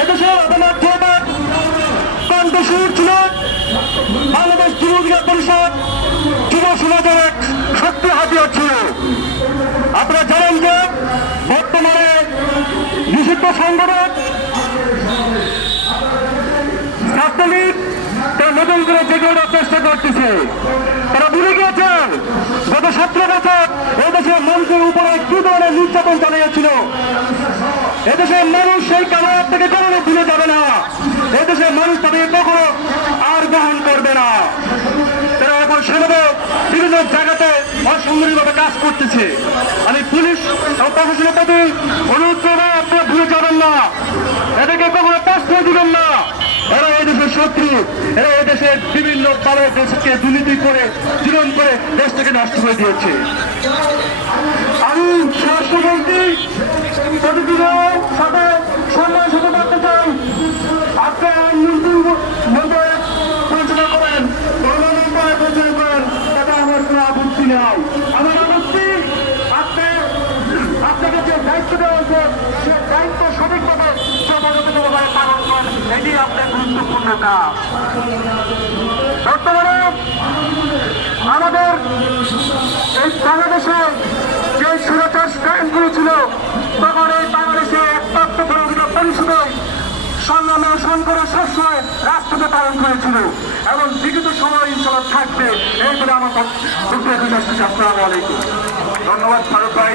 এদেশের অপরাধ কণ্ঠস্বর ছিল বাংলাদেশ যুব বিকাশ পরিষদ যুব সমাজের এক শক্তি হাতিয়ার ছিল। আপনারা জানেন যে বর্তমানে নিষিদ্ধ সংগঠন ছাত্রলীগ তারা নতুন করে জেগে ওঠার চেষ্টা করতেছে। তারা ভুলে গিয়েছেন গত 17 বছর এদেশের মানুষের উপরে কি ধরনের নির্যাতন চালিয়েছিল। এদেশের মানুষ সেই কামার থেকে কখনো ভুলে যাবে না। এদেশের মানুষ তাদের কখনো আর গ্রহণ করবে না। তারা এখন সেভাবে বিভিন্ন জায়গাতে অসংগঠিতভাবে কাজ করতেছে। আমি পুলিশ ও প্রশাসনের প্রতি অনুরোধ করবো, আপনারা ভুলে যাবেন না, এদেরকে কখনো প্রশ্রয় দিবেন না। এরা এদেশের শত্রু, এরা এদেশের বিভিন্ন ভাবে দেশকে দুর্নীতি করে জীবন করে দেশ থেকে নষ্ট করে দিয়েছে। আমি স্বরাষ্ট্রমন্ত্রী প্রতিদিনের সাথে সম্মান সাথে করতে চাই। আপনি নতুন মন্ত্রণালয় পরিচালনা করেন, মন্ত্রণালয় পরিচালনা করেন, তাতে আমার কোনো আপত্তি নাই। আমার আপত্তি আপনাকে যে দায়িত্ব দেওয়া হয়েছে সে দায়িত্ব সঠিকভাবে যথাযথভাবে পালন করেন, এটি আপনার গুরুত্বপূর্ণ কাজ। বর্তমানে আমাদের এই বাংলাদেশে যে সুরক্ষা ক্রাইমগুলো ছিল তখন এই বাংলাদেশে তথ্য প্রযুক্তি পরিষদে সংগ্রামে সংকটে সবসময় রাষ্ট্রকে পালন করেছিল এবং বিগত সময় ইনশাল্লাহ থাকবে, এই বলে আমার বক্তব্য শেষ করছি। আসসালামু আলাইকুম। ধন্যবাদ ফারুক ভাই।